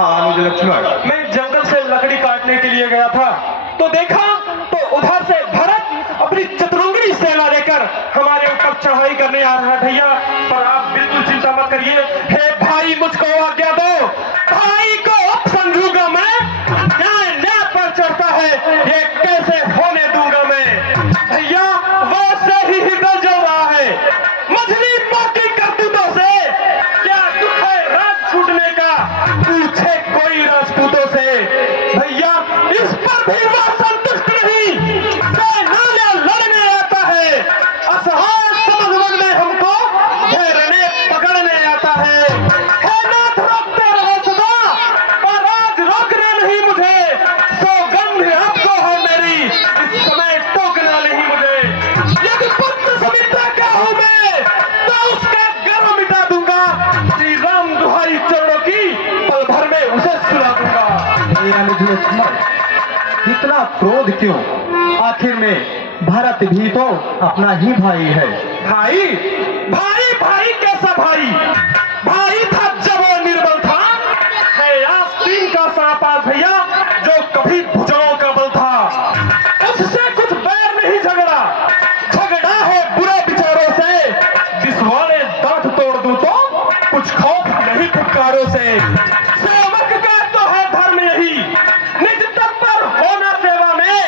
हाँ अनुज लक्ष्मण। मैं जंगल से लकड़ी काटने के लिए गया था तो देखा तो उधर से भरत अपनी चतुरंगी सेना लेकर हमारे ऊपर चढ़ाई करने आ रहा है भैया। पर आप बिल्कुल चिंता मत करिए। हे भाई मुझको आज्ञा दो, भाई को अब समझूंगा मैं। न्याय न्याय पर चढ़ता है, ये कैसे होने दूंगा मैं। भैया वैसे ही हृदय जल रहा है मछली बाकी करतूतों से। क्या दुख है राज छूटने का, पूछे कोई राजपूतों से। भैया इस पर भी वह संतुष्ट नहीं, सेना में लड़ने आता है। असहाय समझ मन में हमको घेरने पकड़ने आता है। हे नाथ रोकते रहो सदा, पर आज रोकना नहीं मुझे। सौगंध आपको है मेरी, इस समय टोकना नहीं मुझे। यदि पुत्र समिता का हूं मैं तो उसका गर्व मिटा दूंगा। श्री राम दुहाई चरणों की, पल भर में उसे सुला दूंगा। अनुज लक्ष्मण, इतना क्रोध क्यों? आखिर में भरत भी तो अपना ही भाई है। भाई भाई भाई कैसा भाई? भाई था जब वो निर्बल था, है आस्तीन का सांपास भैया जो कभी भुजाओं का बल था। उससे कुछ बैर नहीं झगड़ा, झगड़ा है बुरे विचारों से। विष वाले दांत तोड़ दूं तो कुछ खौफ नहीं फुटकारों से। सेवक का तो है धर्म यही, निज तत्पर होना सेवा में।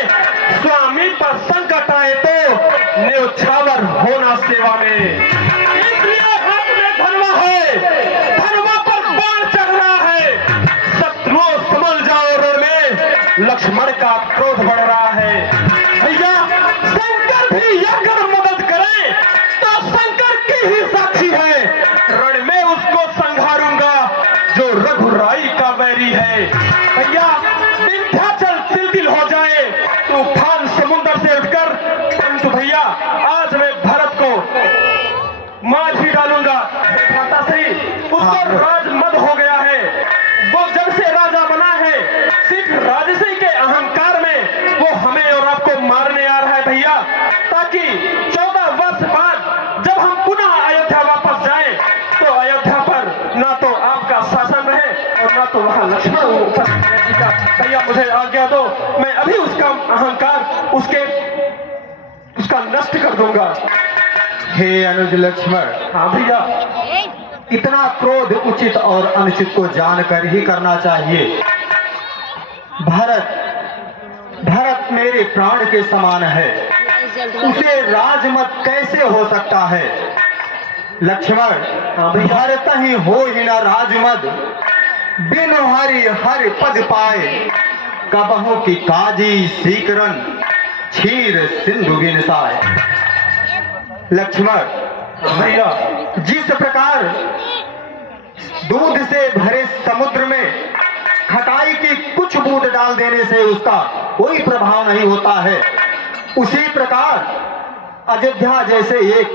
स्वामी पर संकट आए तो न्यौछावर होना सेवा में। इसलिए हाथ में धर्म है, धर्म पर बाण चढ़ रहा है। शत्रुओं समझ जाओ रण में, लक्ष्मण का क्रोध बढ़ रहा है। भैया शंकर भी अगर मदद करे तो शंकर की ही साक्षी है। रण में उसको संघारूंगा जो रघुराई का वैरी है। भैया विंध्याचल तिल हो जाए तूफान समुद्र से उठकर, परंतु भैया आज मैं भरत को मार ही डालूंगा। माताश्री उसको राजमद हो गया है। वो जब से राजा बना है सिर्फ राजसी के अहंकार में वो हमें और आपको मारने आ रहा है भैया। ताकि 14 वर्ष बाद जब हम पुनः अयोध्या वापस जाएं तो अयोध्या पर ना तो आपका शासन रहे और ना तो वहां लक्ष्मण जी का। भैया मुझे आज्ञा दो, मैं अभी उसका अहंकार उसका नष्ट कर दूंगा। हे अनुज लक्ष्मण, हाँ भैया। इतना क्रोध उचित और अनुचित को जानकर ही करना चाहिए। भरत मेरे प्राण के समान है, उसे राजमत कैसे हो सकता है? लक्ष्मण, भरत ही हो ही ना राजमद, बिन हरि हरि पद पाए। कबहू की काजी सीकरन, क्षीर सिंधु बिनसाए। लक्ष्मण भैया, जिस प्रकार दूध से भरे समुद्र में खटाई की कुछ बूंद डाल देने से उसका कोई प्रभाव नहीं होता है, उसी प्रकार अयोध्या जैसे एक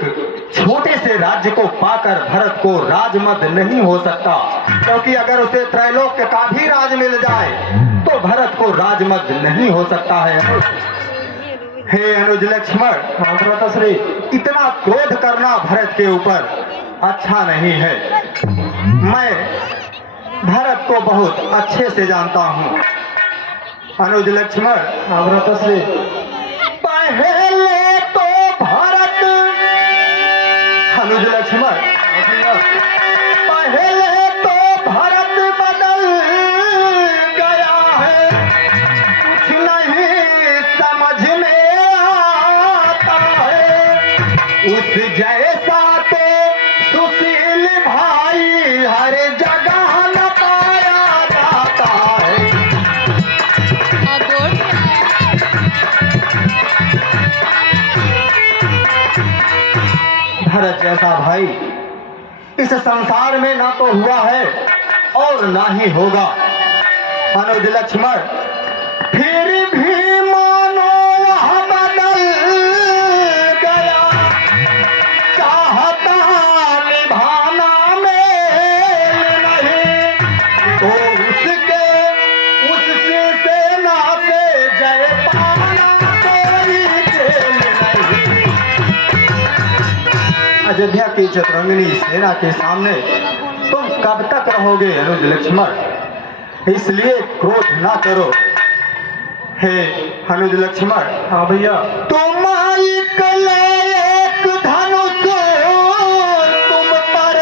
छोटे से राज्य को पाकर भरत को राजमद नहीं हो सकता। क्योंकि अगर उसे त्रैलोक्य का भी राज मिल जाए तो भरत को राजमद नहीं हो सकता है। हे अनुज लक्ष्मण, माताश्री, इतना क्रोध करना भरत के ऊपर अच्छा नहीं है। मैं भरत को बहुत अच्छे से जानता हूँ। अनुज लक्ष्मण, माताश्री, पहले तो भरत, अनुज लक्ष्मण, पहले तो भरत बदल गया है, कुछ नहीं समझ में आता है। उस जैसा तो सुशील भाई हर जगह न पाया जाता है। भरत जैसा भाई इस संसार में ना तो हुआ है और ना ही होगा। अनुज लक्ष्मण, फिर भी मानो वह बदल गया, चाहता निभाना मेल नहीं, तो उससे सेना से जय पाना कोई खेल नहीं। अयोध्या की चतुरंगिनी सेना के सामने तुम कब तक रहोगे अनुज लक्ष्मण? इसलिए क्रोध ना करो। हे अनुज लक्ष्मण, हाँ भैया, तुम एक धनुष तुम पर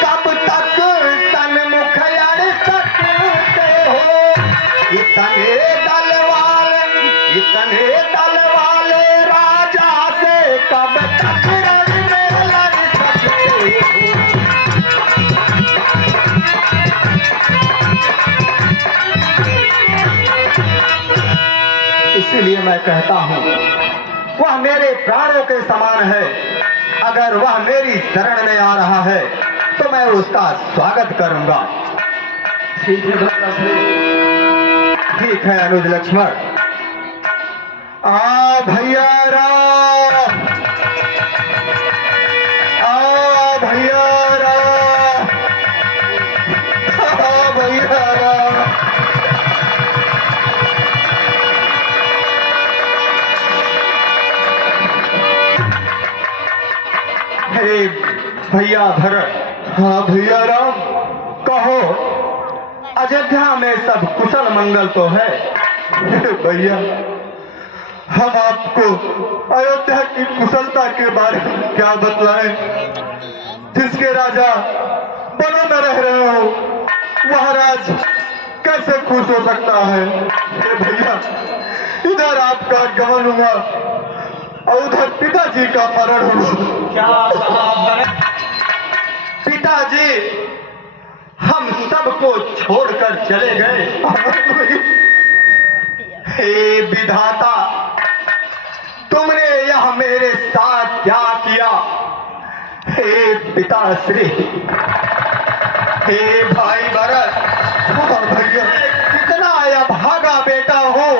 कब तक सन्मुख लड़ सकते हो? इतने दल वाले राजा से कब तक रण में लड़ सकते हो? इसलिए मैं कहता हूँ, वह मेरे प्राणों के समान है। अगर वह मेरी शरण में आ रहा है तो मैं उसका स्वागत करूंगा। ठीक है भैया, ठीक है अनुज लक्ष्मण। आ भैया राम, आ भैया राम, आ भैया राम। हे भैया भरत। हाँ भैया राम, कहो अयोध्या में सब कुशल मंगल तो है? भैया, हम आपको अयोध्या की कुशलता के बारे में क्या बतलाएं? जिसके राजा वनों में रह रहे हो, वह राज कैसे खुश हो सकता है? हे भैया, इधर आपका गमन हुआ और उधर पिताजी का मरण हुआ। क्या कहा? पिताजी हम सबको छोड़कर चले गए। हे विधाता, तुमने यह मेरे साथ क्या किया? हे पिताश्री, हे भाई भरत, भैया कितना अभागा बेटा हो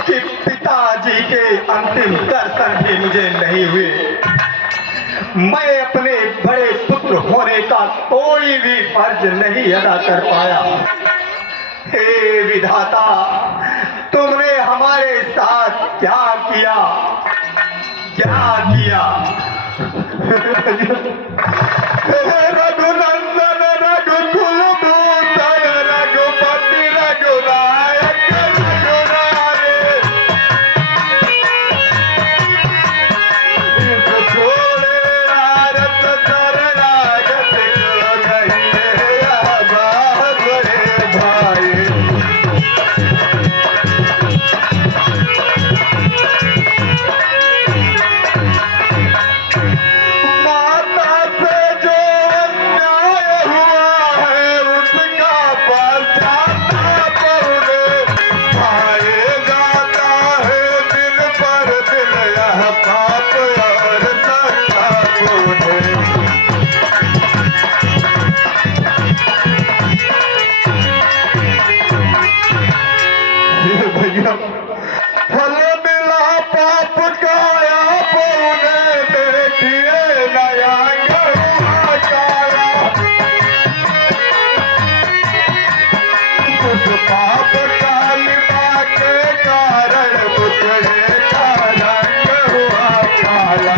कि पिताजी के अंतिम दर्शन भी मुझे नहीं हुए। मैं अपने बड़े पुत्र होने का कोई भी फर्ज नहीं अदा कर पाया। हे विधाता, तुमने हमारे साथ क्या किया? क्या किया? रघुनंदन रघुकुल भूषण रघुपति रघुनायक रघुरारे, छोड़े आरत शरणागत को गए आबाद बड़े भाई। माता से जो अन्याय हुआ है उसका पश्चाताप उन्हें भाए जाता है। दिन पर दिन यह पाप और संताप उन्हें। भैया, फल मिला पाप का आप उन्हें देखिए नया गहुआ काला। उस पाप कालिमा के कारण मुझे का रंग हुआ काला।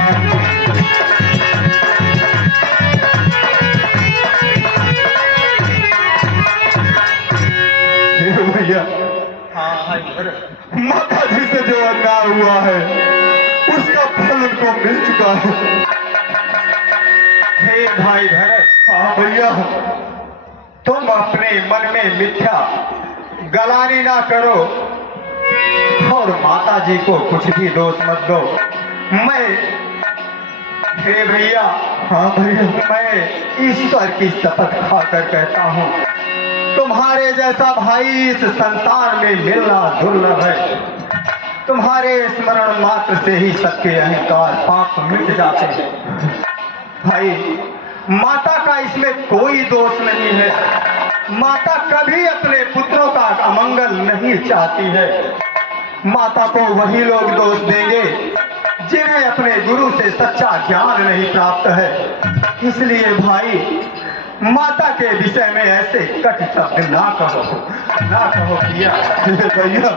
भैया, माता जी से जो अन्याय हुआ है उसका फल उनको मिल चुका है। हे भाई भरत। हाँ भैया, तुम अपने मन में मिथ्या गलानी ना करो और माता जी को कुछ भी दोष मत दो। मैं, हे भैया, हाँ भैया, मैं ईश्वर की शपथ खाकर कहता हूँ, तुम्हारे जैसा भाई इस संसार में मिलना दुर्लभ है। तुम्हारे स्मरण मात्र से ही सबके अहंकार पाप मिट जाते हैं। भाई, माता का इसमें कोई दोष नहीं है। माता कभी अपने पुत्रों का अमंगल नहीं चाहती है। माता को वही लोग दोष देंगे जिन्हें अपने गुरु से सच्चा ज्ञान नहीं प्राप्त है। इसलिए भाई, माता के विषय में ऐसे कट शब्द ना कहो भैया। भैया,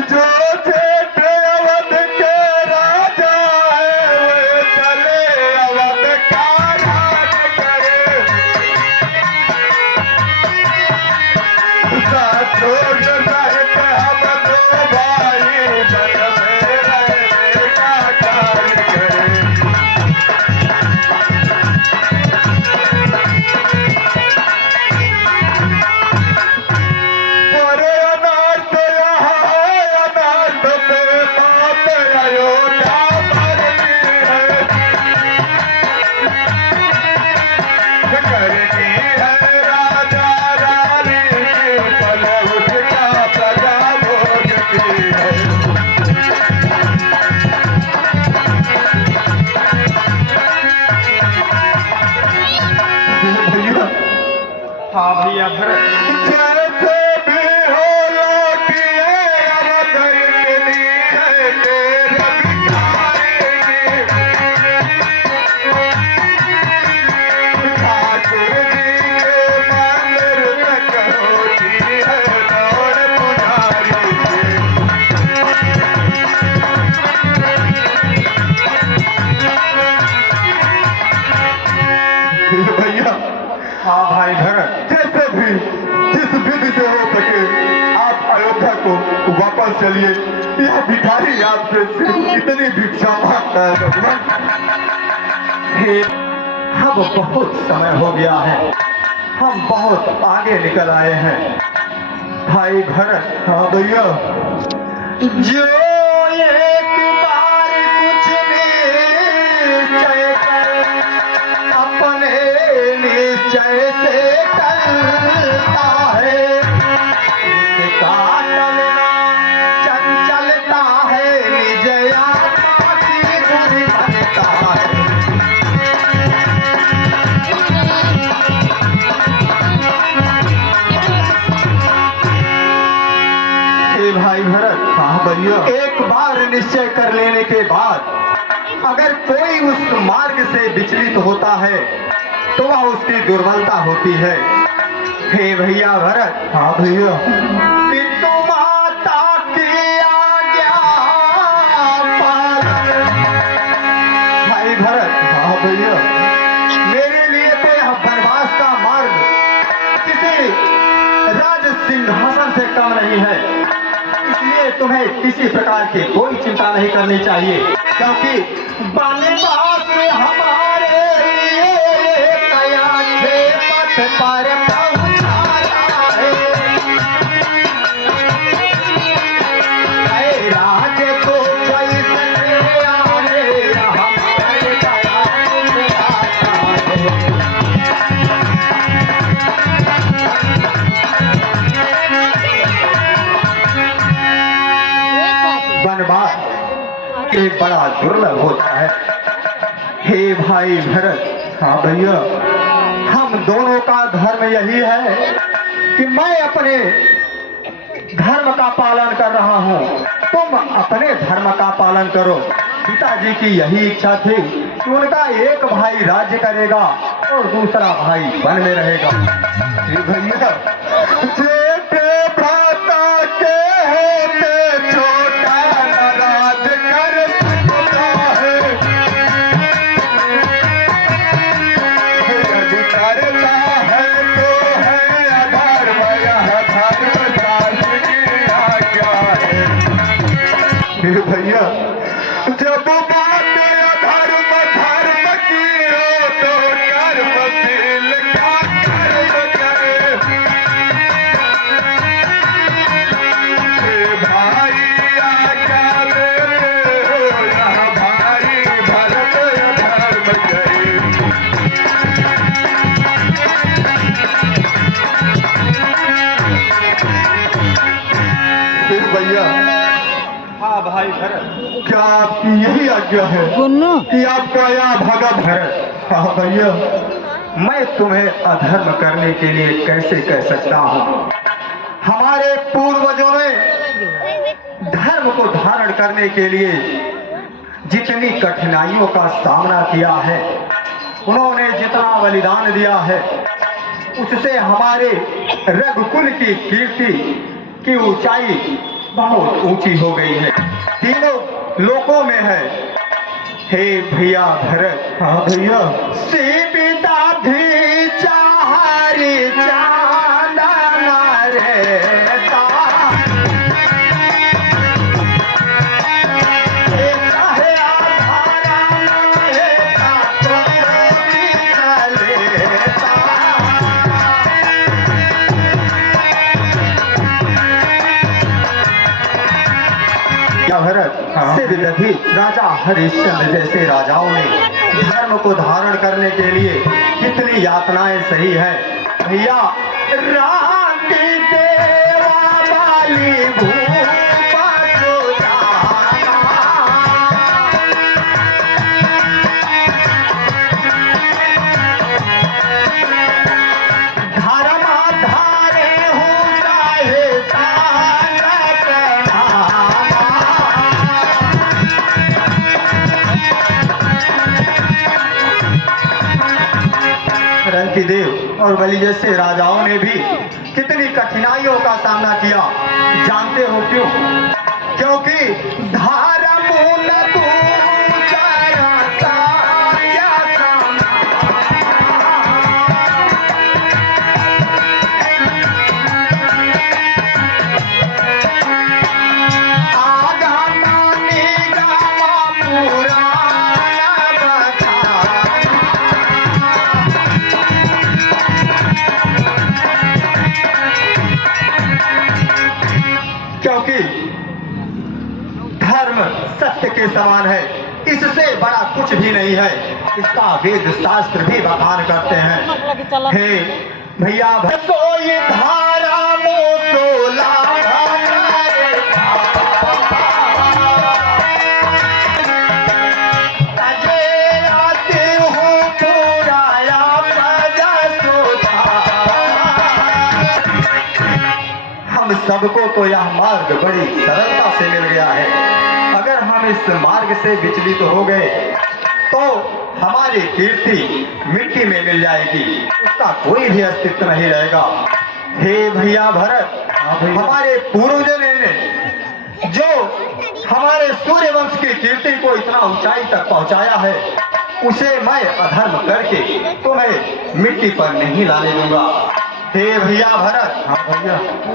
जो जेठ अवध के राजा है वे चले अवध का राज करे। भैया भरत। जैसे भी हो लौटिए अब घर के लिए तेरे भिखारी। ठाकुर जी के मंदिर तक होती है दौड़ पुजारी। भैया हाँ भाई भरत। जैसे भी जिस विधि से हो सके आप अयोध्या को वापस चलिए। यह भिखारी आपसे सिर्फ इतनी भिक्षा मांगता है भगवान। हे, अब बहुत समय हो गया है, हम बहुत आगे निकल आए हैं भाई भरत। हाँ भैया जो एक बार कुछ निश्चय कर अपने निश्चय से टलता है, उसका टलना चंचलता है, निज आत्मा की बुरी बनता है। हे भाई भरत। हाँ भैया एक बार निश्चय कर लेने के बाद अगर कोई उस मार्ग से विचलित होता है तो वह उसकी दुर्बलता होती है। हे भैया भरत। हाँ भैया पितु माता की आज्ञा पालन। भाई भरत। हाँ भैया मेरे लिए तो यह वनवास का मार्ग किसी राज सिंहासन से कम नहीं है, इसलिए तुम्हें किसी प्रकार की कोई चिंता नहीं करनी चाहिए, क्योंकि वनवास हमारे लिए कया के पथ पर पहुंचाता है। ऐ राज को कैसे आए हमारे दया में आता है। वनवास ये बड़ा दुर्लभ होता है। हे भाई भरत। हाँ भैया हम दोनों का धर्म यही है कि मैं अपने धर्म का पालन कर रहा हूँ, तुम अपने धर्म का पालन करो। पिताजी की यही इच्छा थी कि उनका एक भाई राज्य करेगा और दूसरा भाई वन में रहेगा। हे भैया जेठे भ्राता के होते छोटा नाराज कर सकता है। यदि करता है तो है अधर्म, यह धर्म शास्त्र की आज्ञा है। हे भैया जब बात अधर्म धर्म की हो तो कर्मशील का कर्म करे। हे भाई आज्ञा देते हो यह भाई भरत धर्म करे। फिर भैया हाँ भाई भरत। क्या आपकी यही आज्ञा है कि आपका यहाँ भगत है? भरत, हाँ भैया मैं तुम्हें अधर्म करने के लिए कैसे कह सकता हूँ? हमारे पूर्वजों ने धर्म को धारण करने के लिए जितनी कठिनाइयों का सामना किया है, उन्होंने जितना बलिदान दिया है, उससे हमारे रघुकुल की कीर्ति की ऊंचाई बहुत ऊंची हो गई है, तीनों लोकों में है। हे भैया भरत। हाँ भैया सीता भी चाहरी चांदन रे सा। हे चाहे आधारा हे तातो भी चले सा। या भरत, सिद्धि राजा हरिश्चंद्र जैसे राजाओं ने धर्म को धारण करने के लिए कितनी यातनाएं सही है। भैया राती देवा बाली भूपा सुजाना। धर्म और बलि जैसे राजाओं ने भी कितनी कठिनाइयों का सामना किया। जानते हो क्यों? क्योंकि धर्म न दूसरा साया सामा। आगा नानी गामा पुराना बता। क्योंकि धर्म सत्य के समान है, इससे बड़ा कुछ भी नहीं है। इसका वेद शास्त्र भी बखान करते हैं। हे भैया, सोई धारा मोसोला हम सबको तो यह मार्ग बड़ी सरलता से मिल गया है। अगर हम इस मार्ग से विचलित हो गए तो हमारी कीर्ति मिट्टी में मिल जाएगी, उसका कोई भी अस्तित्व नहीं रहेगा। हे भैया भरत, हमारे पूर्वजों ने जो हमारे सूर्य वंश की कीर्ति को इतना ऊंचाई तक पहुंचाया है, उसे मैं अधर्म करके तुम्हें मिट्टी पर नहीं लाने दूंगा। हे भैया भरत,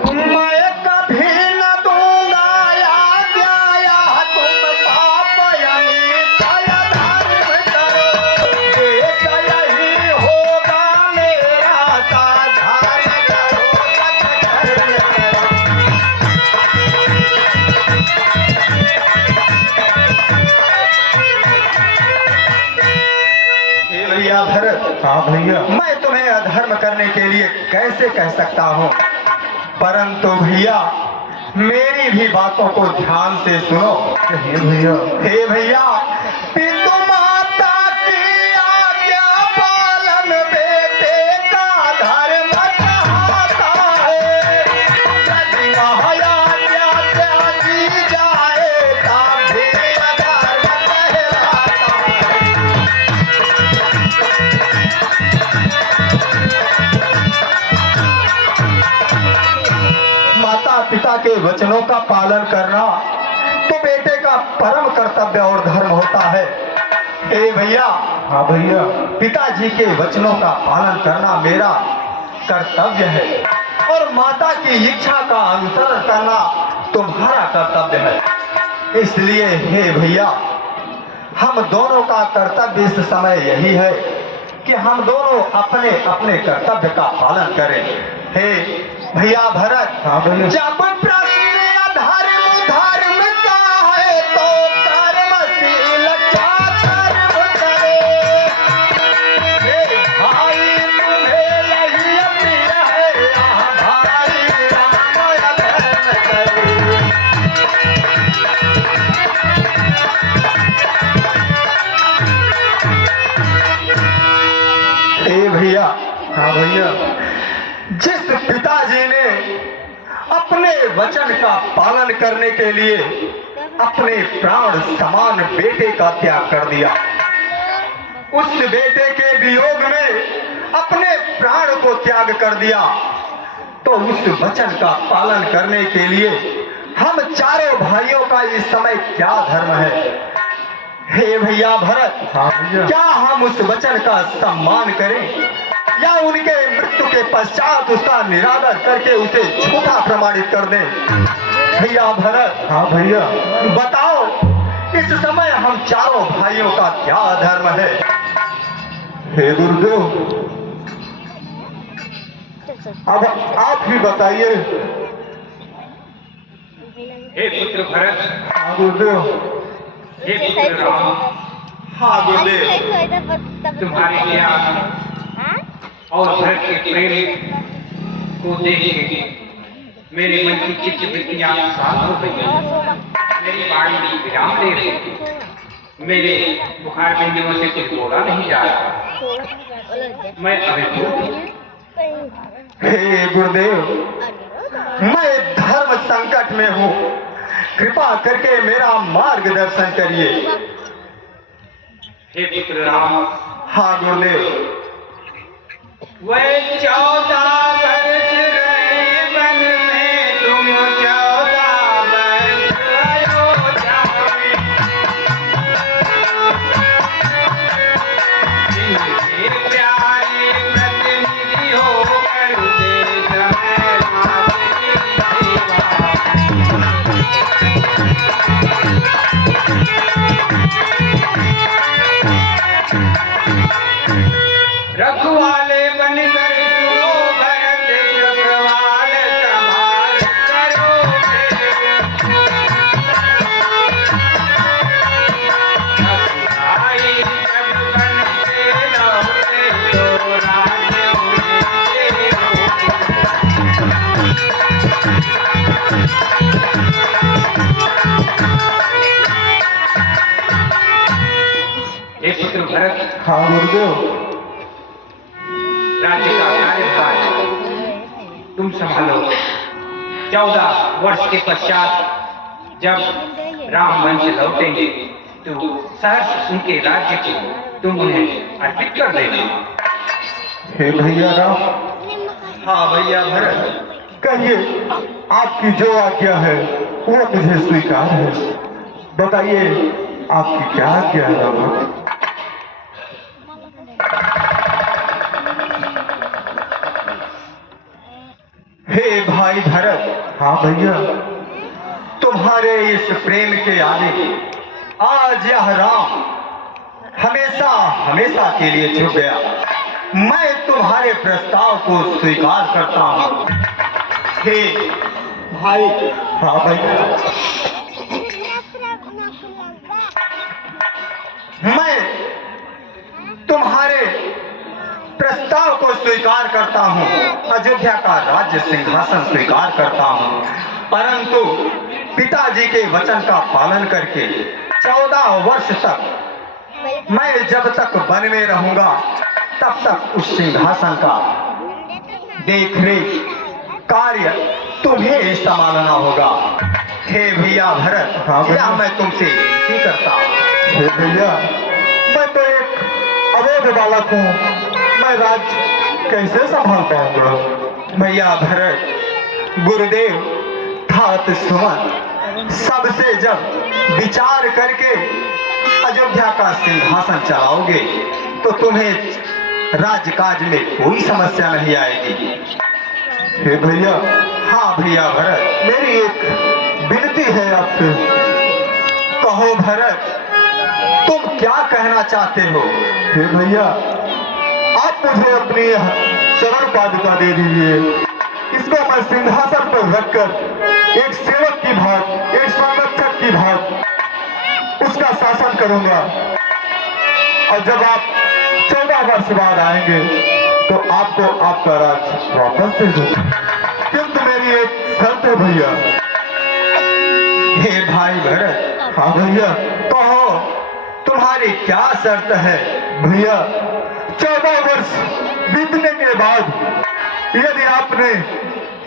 मैं कभी न दूंगा आज्ञा, तुम पापयनी दया धर्म करो, ऐसा यही होगा मेरा साधारण करो हे भैया भरत, हाँ भैया, मैं तुम्हें अधर्म करने के लिए कैसे कह सकता हूँ, परंतु भैया मेरी भी बातों को ध्यान से सुनो। हे भैया, पितु माता की आज्ञा पालन बेटे का धर्म कहता है। यदि महाराजा त्यागी जाए तब भी अधर्म कहलाता है। माता पिता के वचनों का पालन करना तो बेटे का परम कर्तव्य और धर्म होता है। ए भैया, हाँ भैया, पिताजी के वचनों का पालन करना मेरा कर्तव्य है और माता की इच्छा का अनुसरण करना तुम्हारा कर्तव्य है। इसलिए हे भैया, हम दोनों का कर्तव्य इस समय यही है कि हम दोनों अपने अपने कर्तव्य का पालन करें। हे भैया भरत, जब प्रश्न अधर्म धर्म का है तो कर्मशील क्या कर्म करे। हे भाई, तुम्हें यही अपील है, भाई राम अधर्म करे। हे भैया, हाँ भैया, जिस पिताजी ने अपने वचन का पालन करने के लिए अपने प्राण समान बेटे का त्याग कर दिया, उस बेटे के वियोग में अपने प्राण को त्याग कर दिया, तो उस वचन का पालन करने के लिए हम चारों भाइयों का इस समय क्या धर्म है। हे भैया भरत, क्या हम उस वचन का सम्मान करें या उनके मृत्यु के पश्चात उसका निरादर करके उसे झूठा प्रमाणित कर दें। भैया भरत, हाँ भैया, बताओ इस समय हम चारों भाइयों का क्या धर्म है। हे गुरुदेव, अब आप ही बताइए। हे पुत्र भरत, हाँ गुरुदेव। हे पुत्र राम, हाँ गुरुदेव। तुम्हारे ज्ञान और भरत के प्रेम को देख के मेरे मन की चित्त वृत्तियां शांत हो गई। मेरी वाणी भी विराम ले रही। मेरे बुखार बिंदुओं से कुछ बोला नहीं जा रहा। मैं अभिभूत। हे गुरुदेव, मैं धर्म संकट में हूँ, कृपा करके मेरा मार्गदर्शन करिए। हे पुत्र राम, हाँ गुरुदेव। वह 14 वर्ष रहे वन में, तुम 14 वर्ष अयोध्या में। इनके प्यारे प्रतिनिधि होकर देश में मातरी सेवा। रखवाले बनकर सुनो भरत, रखवाल संभाल करोगे। भाई जब बन के लौटे तो राज्य उन्हें हे पुत्र भरत, हाँ गुरुदेव। राज्य का कार्यभार तुम संभालो। 14 वर्ष के पश्चात जब राम वंश लौटेंगे तो सहर्ष उनके राज्य को तुम उन्हें अर्पित कर देना। हे भैया राम, हाँ भैया भरत, कहिए आपकी जो आज्ञा है वो मुझे स्वीकार है। बताइए आपकी क्या आज्ञा है राम? हे भाई भरत, हाँ भैया। तुम्हारे इस प्रेम के आगे आज यह राम हमेशा हमेशा के लिए झुक गया। मैं तुम्हारे प्रस्ताव को स्वीकार करता हूँ। हे भाई, हाँ भैया। मैं तुम्हारे प्रस्ताव को स्वीकार करता हूँ। अयोध्या का राज्य सिंहासन स्वीकार करता हूँ, परंतु पिताजी के वचन का पालन करके 14 वर्ष तक मैं जब तक वन में रहूंगा तब तक उस सिंहासन का देखरेख कार्य तुम्हें संभालना होगा। हे भैया भरत, हाँ भैया। यह मैं तुमसे विनती करता हूँ। हे भैया, मैं तो एक अवैध बालक हूँ, मैं राज्य कैसे संभाल पाऊंगा? भैया भरत, गुरुदेव ठात सुमन सबसे जब विचार करके अयोध्या का सिंहासन चलाओगे तो तुम्हें राजकाज में कोई समस्या नहीं आएगी। हे भैया, हाँ भैया भरत, मेरी एक विनती है आपसे। कहो भरत, तुम क्या कहना चाहते हो? हे भैया, आप मुझे अपनी चरण पादुका दे दीजिए। इसको मैं सिंहासन पर रखकर एक सेवक की भांति, एक संरक्षक की भांति उसका शासन करूंगा। और जब आप 14 वर्ष बाद आएंगे तो आपको आपका राज वापस दे दूंगा। किंतु मेरी एक शर्त है भैया। हे भाई भरत, हाँ भैया। कहो तुम्हारी क्या शर्त है? भैया, 14 वर्ष बीतने के बाद यदि आपने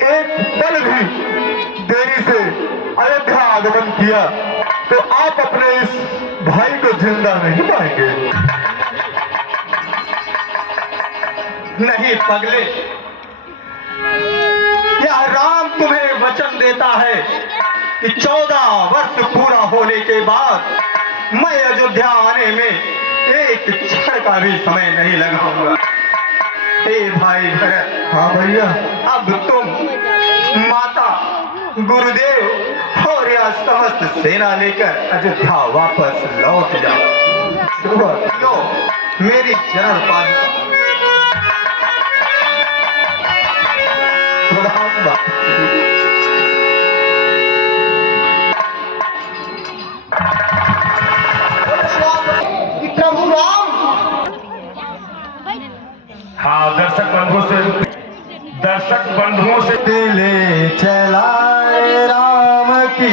एक पल भी देरी से अयोध्या आगमन किया तो आप अपने इस भाई को जिंदा नहीं पाएंगे। नहीं पगले, यह राम तुम्हें वचन देता है कि 14 वर्ष पूरा होने के बाद मैं अयोध्या आने में एक क्षण का भी समय नहीं लगाऊंगा। हे भाई भरत, हाँ भैया। अब तुम माता, गुरुदेव और यह समस्त सेना लेकर अयोध्या वापस लौट जाओ। लो मेरी चरण पादुका। प्रणाम बापू। प्रभु राम। हाँ, दर्शक बंधुओं से दिले चलाए राम की